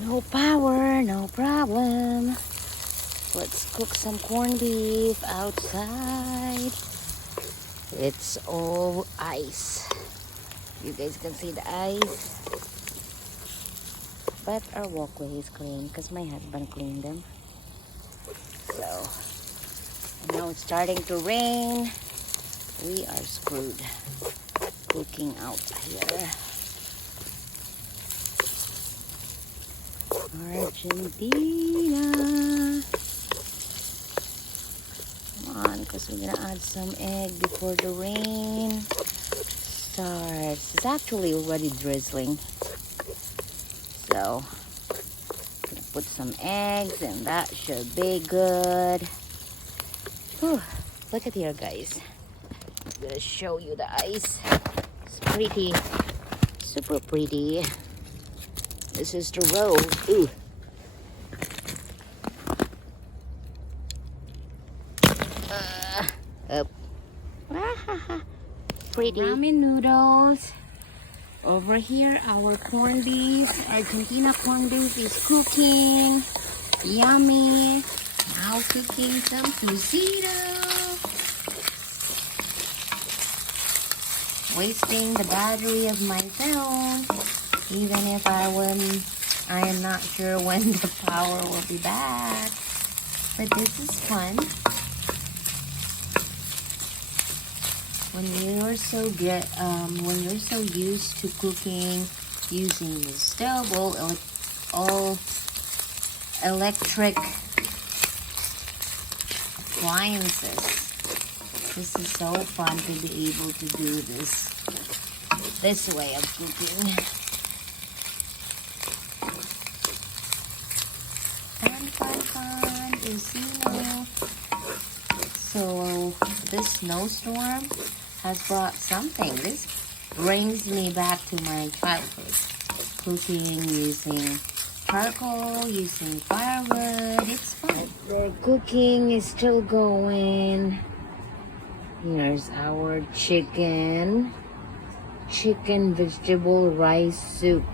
No power, no problem. Let's cook some corned beef outside. It's all ice. You guys can see the ice. But our walkway is clean because my husband cleaned them. So, and now it's starting to rain. We are screwed cooking out here. Argentina. Come on, because we're gonna add some egg before the rain starts. It's actually already drizzling. So, gonna put some eggs and that should be good. Whew. Look at here, guys. I'm gonna show you the ice. It's pretty, super pretty. This is the road. Ooh. Up. Pretty. Ramen noodles. Over here, our corned beef, Argentina corned beef is cooking. Yummy. Now cooking some tocino. Wasting the battery of my phone. Even if I am not sure when the power will be back. But this is fun. When you're so used to cooking using the stove, all electric appliances, this is so fun to be able to do this way of cooking. Fun, Tocino. So this snowstorm has brought something. This brings me back to my childhood. Cooking using charcoal, using firewood. It's fun. Our cooking is still going. Here's our chicken vegetable rice soup.